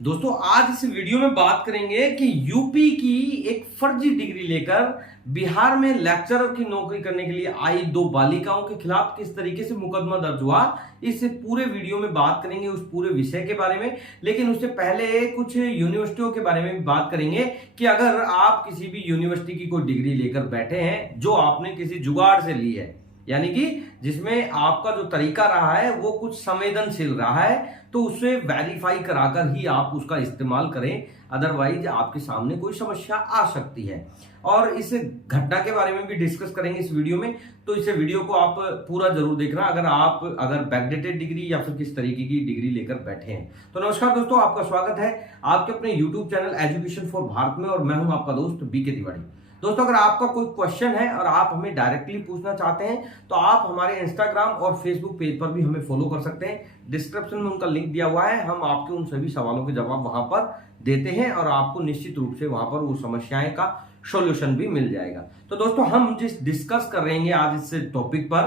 दोस्तों आज इस वीडियो में बात करेंगे कि यूपी की एक फर्जी डिग्री लेकर बिहार में लेक्चरर की नौकरी करने के लिए आई दो बालिकाओं के खिलाफ किस तरीके से मुकदमा दर्ज हुआ। इस पूरे वीडियो में बात करेंगे उस पूरे विषय के बारे में, लेकिन उससे पहले कुछ यूनिवर्सिटियों के बारे में भी बात करेंगे कि अगर आप किसी भी यूनिवर्सिटी की कोई डिग्री लेकर बैठे हैं जो आपने किसी जुगाड़ से ली है, यानी कि जिसमें आपका जो तरीका रहा है वो कुछ संवेदनशील रहा है, तो उसे वेरीफाई कराकर ही आप उसका इस्तेमाल करें, अदरवाइज आपके सामने कोई समस्या आ सकती है। और इस घटना के बारे में भी डिस्कस करेंगे इस वीडियो में, तो इस वीडियो को आप पूरा जरूर देखना अगर बैकडेटेड डिग्री या फिर किस तरीके की डिग्री लेकर बैठे हैं। तो नमस्कार दोस्तों, आपका स्वागत है आपके अपने YouTube channel education for Bharat में, और मैं हूं आपका दोस्त बीके तिवारी। दोस्तों अगर आपका कोई क्वेश्चन है और आप हमें डायरेक्टली पूछना चाहते हैं तो आप हमारे इंस्टाग्राम और फेसबुक पेज पर भी हमें फॉलो कर सकते हैं। डिस्क्रिप्शन में उनका लिंक दिया हुआ है, हम आपके उन सभी सवालों के जवाब वहां पर देते हैं और आपको निश्चित रूप से वहां पर वो समस्याएं का सॉल्यूशन भी मिल जाएगा। तो दोस्तों हम जिस डिस्कस कर रहे हैं आज इस टॉपिक पर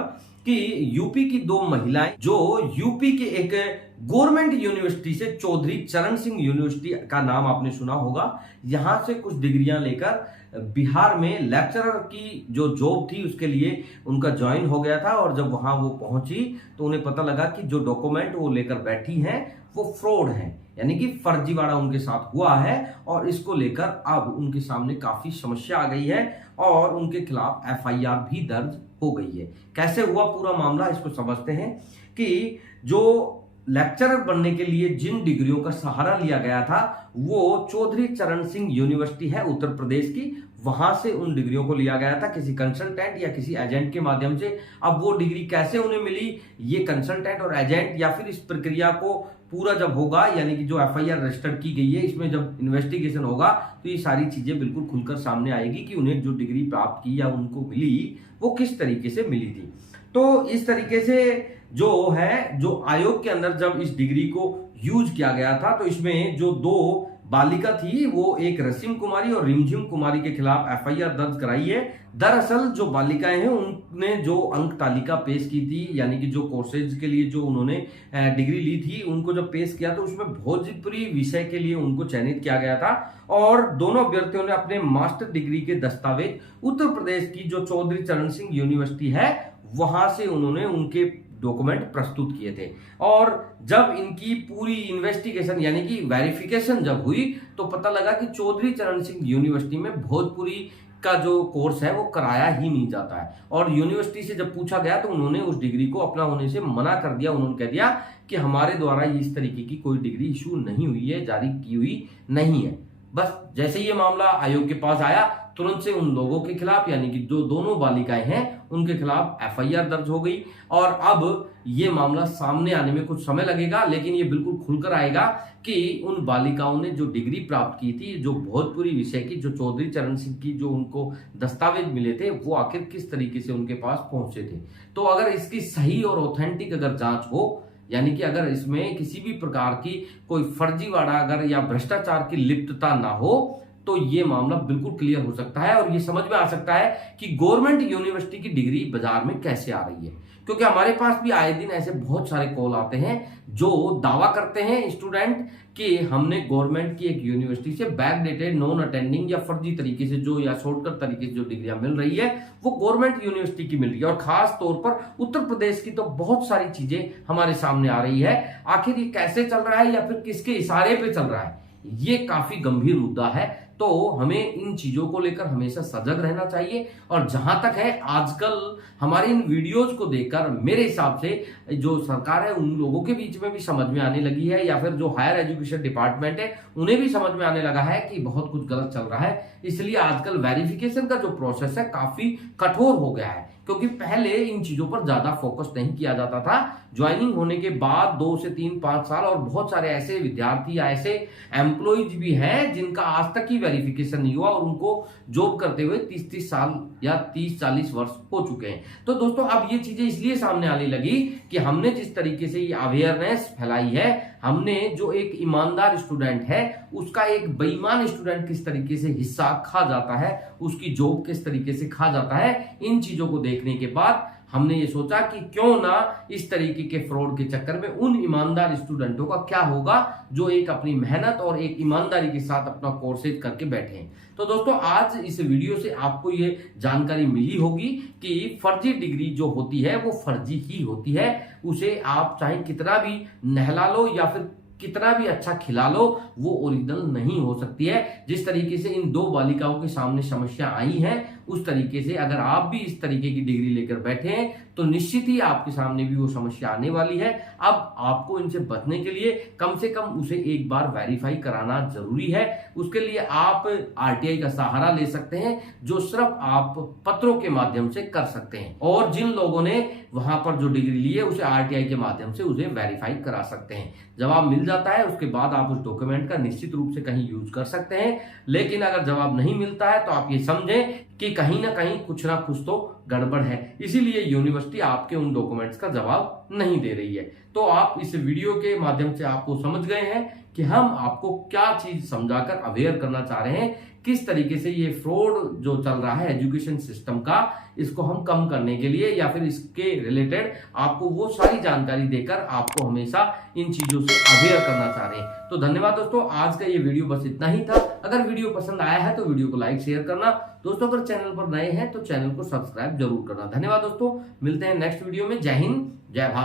कि यूपी की दो महिलाएं जो यूपी के एक गवर्नमेंट यूनिवर्सिटी से चौधरी चरण सिंह यूनिवर्सिटी का नाम आपने सुना होगा, यहां से कुछ डिग्रियां लेकर बिहार में लेक्चरर की जो जॉब थी उसके लिए उनका ज्वाइन हो गया था। और जब वहां वो पहुंची तो उन्हें पता लगा कि जो डॉक्यूमेंट वो लेकर बैठी हैं वो फ्रॉड है, यानी कि फर्जीवाड़ा उनके साथ हुआ है। और इसको लेकर अब उनके सामने काफी समस्या आ गई है और उनके खिलाफ एफआईआर भी दर्ज हो गई है। कैसे हुआ पूरा मामला, इसको समझते हैं कि जो लेक्चरर बनने के लिए जिन डिग्रियों का सहारा लिया गया था वो चौधरी चरण सिंह यूनिवर्सिटी है उत्तर प्रदेश की, वहां से उन डिग्रियों को लिया गया था किसी कंसल्टेंट या किसी एजेंट के माध्यम से। अब वो डिग्री कैसे उन्हें मिली, ये कंसल्टेंट और एजेंट या फिर इस प्रक्रिया को पूरा जब होगा, यानी कि जो एफआईआर रजिस्टर की गई है इसमें जब इन्वेस्टिगेशन होगा तो ये सारी चीजें बिल्कुल खुलकर सामने आएगी कि उन्हें जो डिग्री प्राप्त की या उनको मिली वो किस तरीके से मिली थी। तो इस तरीके से जो आयोग के अंदर जब इस डिग्री को यूज किया गया था तो इसमें जो दो बालिका थी वो एक रसीम कुमारी और रिमझिम कुमारी के खिलाफ एफआईआर दर्ज कराई है। दरअसल जो बालिकाएं हैं उनने जो अंक तालिका पेश की थी, यानी कि जो कोर्सेज के लिए जो उन्होंने डिग्री ली थी उनको जब पेश किया तो उसमें भोजपुरी विषय के लिए उनको चयनित किया गया था। और दोनों अभ्यर्थियों ने अपने मास्टर डिग्री के दस्तावेज उत्तर प्रदेश की जो चौधरी चरण सिंह यूनिवर्सिटी है वहां से उन्होंने उनके डॉक्यूमेंट प्रस्तुत किए थे। और जब इनकी पूरी इन्वेस्टिगेशन यानी कि वेरिफिकेशन जब हुई तो पता लगा कि चौधरी चरण सिंह यूनिवर्सिटी में भोजपुरी का जो कोर्स है वो कराया ही नहीं जाता है। और यूनिवर्सिटी से जब पूछा गया तो उन्होंने उस डिग्री को अपना होने से मना कर दिया। उन्होंने कह दिया कि हमारे द्वारा इस तरीके की कोई डिग्री इशू नहीं हुई है, जारी की हुई नहीं है। बस जैसे ही ये मामला आयोग के पास आया तुरंत से उन लोगों के खिलाफ, यानी कि जो दोनों बालिकाएं हैं उनके खिलाफ एफआईआर दर्ज हो गई। और अब ये मामला सामने आने में कुछ समय लगेगा, लेकिन ये बिल्कुल खुलकर आएगा कि उन बालिकाओं ने जो डिग्री प्राप्त की थी, जो भोजपुरी विषय की, जो चौधरी चरण सिंह की जो उनको दस्तावेज मिले थे वो आखिर किस तरीके से उनके पास पहुंचे थे। तो अगर इसकी सही और ऑथेंटिक अगर जांच हो, यानी कि अगर इसमें किसी भी प्रकार की कोई फर्जीवाड़ा अगर या भ्रष्टाचार की लिप्तता ना हो तो ये मामला बिल्कुल क्लियर हो सकता है और ये समझ में आ सकता है कि गवर्नमेंट यूनिवर्सिटी की डिग्री बाजार में कैसे आ रही है। क्योंकि हमारे पास भी आए दिन ऐसे बहुत सारे कॉल आते हैं जो दावा करते हैं स्टूडेंट कि हमने गवर्नमेंट की एक यूनिवर्सिटी से बैकडेटेड, नॉन अटेंडिंग या फर्जी तरीके से जो या शॉर्टकट तरीके से जो डिग्रियां मिल रही है वो गवर्नमेंट यूनिवर्सिटी की मिल रही है। और खास तौर पर उत्तर प्रदेश की तो बहुत सारी चीजें हमारे सामने आ रही है। आखिर ये कैसे चल रहा है या फिर किसके इशारे पे चल रहा है, ये काफी गंभीर मुद्दा है। तो हमें इन चीजों को लेकर हमेशा सजग रहना चाहिए। और जहां तक है आजकल हमारे इन वीडियोज को देखकर मेरे हिसाब से जो सरकार है उन लोगों के बीच में भी समझ में आने लगी है, या फिर जो हायर एजुकेशन डिपार्टमेंट है उन्हें भी समझ में आने लगा है कि बहुत कुछ गलत चल रहा है। इसलिए आजकल वेरिफिकेशन का जो प्रोसेस है काफी कठोर हो गया है, क्योंकि पहले इन चीजों पर ज्यादा फोकस नहीं किया जाता था। ज्वाइनिंग होने के बाद 2 से 3 5 साल, और बहुत सारे ऐसे विद्यार्थी या ऐसे एम्प्लॉइज भी हैं जिनका आज तक ही वेरिफिकेशन नहीं हुआ और उनको जॉब करते हुए 30-30 साल या 30-40 वर्ष हो चुके हैं। तो दोस्तों अब ये चीजें इसलिए सामने आने लगी कि हमने जिस तरीके से ये अवेयरनेस फैलाई है, हमने जो एक ईमानदार स्टूडेंट है उसका एक बेईमान स्टूडेंट किस तरीके से हिस्सा खा जाता है, उसकी जॉब किस तरीके से खा जाता है, इन चीजों को देखने के बाद हमने ये सोचा कि क्यों ना इस तरीके के फ्रॉड के चक्कर में उन ईमानदार स्टूडेंटों का क्या होगा जो एक अपनी मेहनत और एक ईमानदारी के साथ अपना कोर्सेज करके बैठे हैं। तो दोस्तों आज इस वीडियो से आपको ये जानकारी मिली होगी कि फर्जी डिग्री जो होती है वो फर्जी ही होती है। उसे आप चाहे कितना भी नहला लो या फिर कितना भी अच्छा खिला लो, वो ओरिजिनल नहीं हो सकती है। जिस तरीके से इन दो बालिकाओं के सामने समस्या आई है, उस तरीके से अगर आप भी इस तरीके की डिग्री लेकर बैठे हैं तो निश्चित ही आपके सामने भी वो समस्या आने वाली है। अब आपको इनसे बचने के लिए कम से कम उसे एक बार वेरीफाई कराना जरूरी है। उसके लिए आप आरटीआई का सहारा ले सकते हैं, जो सिर्फ आप पत्रों के माध्यम से कर सकते हैं। और जिन लोगों ने वहां पर जो डिग्री ली है उसे आरटीआई के माध्यम से उसे वेरीफाई करा सकते हैं। जवाब मिल जाता है उसके बाद आप उस डॉक्यूमेंट का निश्चित रूप से कहीं यूज कर सकते हैं। लेकिन अगर जवाब नहीं मिलता है तो आप ये समझें कि कहीं ना कहीं कुछ ना कुछ तो गड़बड़ है, इसीलिए यूनिवर्सिटी आपके उन डॉक्यूमेंट्स का जवाब नहीं दे रही है। तो आप इस वीडियो के माध्यम से आपको समझ गए हैं कि हम आपको क्या चीज समझाकर अवेयर करना चाह रहे हैं, किस तरीके से ये फ्रॉड जो चल रहा है एजुकेशन सिस्टम का, इसको हम कम करने के लिए या फिर इसके रिलेटेड आपको वो सारी जानकारी देकर आपको हमेशा इन चीजों से अवेयर करना चाह रहे हैं। तो धन्यवाद दोस्तों, आज का ये वीडियो बस इतना ही था। अगर वीडियो पसंद आया है तो वीडियो को लाइक शेयर करना। दोस्तों अगर चैनल पर नए हैं तो चैनल को सब्सक्राइब जरूर करना। धन्यवाद दोस्तों, मिलते हैं नेक्स्ट वीडियो में। जय हिंद, जय भारत।